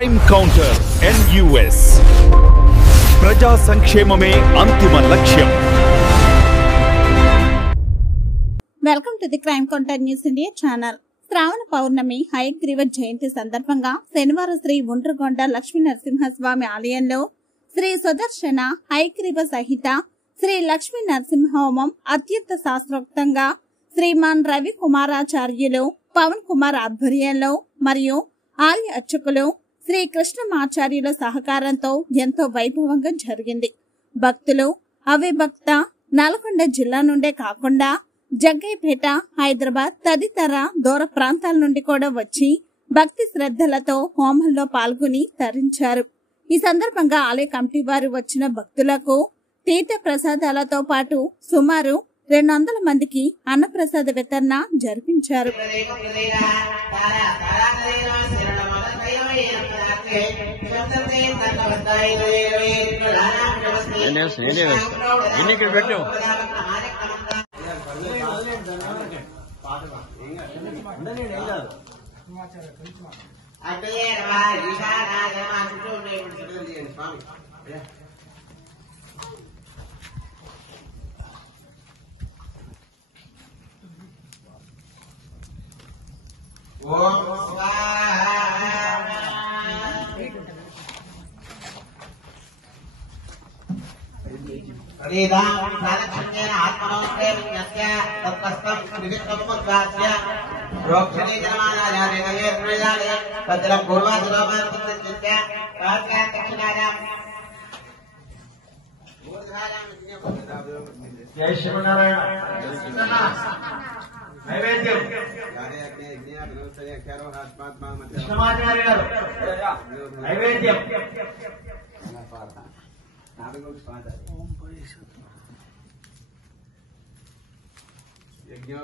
Crime counter NUS ప్రజా సంక్షేమమే అంతిమ లక్ష్యం. Welcome to the crime counter news India channel. Shravana Pournami Hayagriva Jayanti సందర్భంగా శనివారం శ్రీ ఉండ్రగొండ లక్ష్మీ నరసింహస్వామి ఆలయంలో శ్రీ సుదర్శన హయగ్రీవ సహిత శ్రీ లక్ష్మీ నరసింహ హోమం అత్యంత శాస్త్రోక్తంగా శ్రీమాన్ రవి కుమారాచార్యులు పవన్ కుమార్ ఆధ్వర్యంలో మరియు ఆలయ అర్చకులు శ్రీ కృష్ణమాచార్యుల సహకారంతో ఎంతో వైభవంగా జరిగింది. భక్తులు అవిభక్త నల్గొండ జిల్లా నుండే కాకుండా జగ్గైపేట, హైదరాబాద్ తదితర దూర ప్రాంతాల నుండి కూడా వచ్చి భక్తి శ్రద్ధలతో హోమంలో పాల్గొని తరించారు. ఈ సందర్భంగా ఆలయ కమిటీ వారు వచ్చిన భక్తులకు తీర్థ ప్రసాదాలతో పాటు సుమారు 200 మందికి అన్నప్రసాద వితరణ జరిపించారు. ఓం స్వాహా ప్రేదాం ప్రాణక్షణేన ఆత్మనోప్రేమ్యస్య తత్కస్తం వివిక్తముద్వాస్య రోక్షణే జనమానాయానే నయేర్ప్రయానే తద్ర పూర్వాదులోపంతస్య వాక్యాత్తక్షణాయాం జై శ్రీమన్నారాయణ. నైవేద్యం కృష్ణమాచార్య గారు నైవేద్యం యజ్ఞ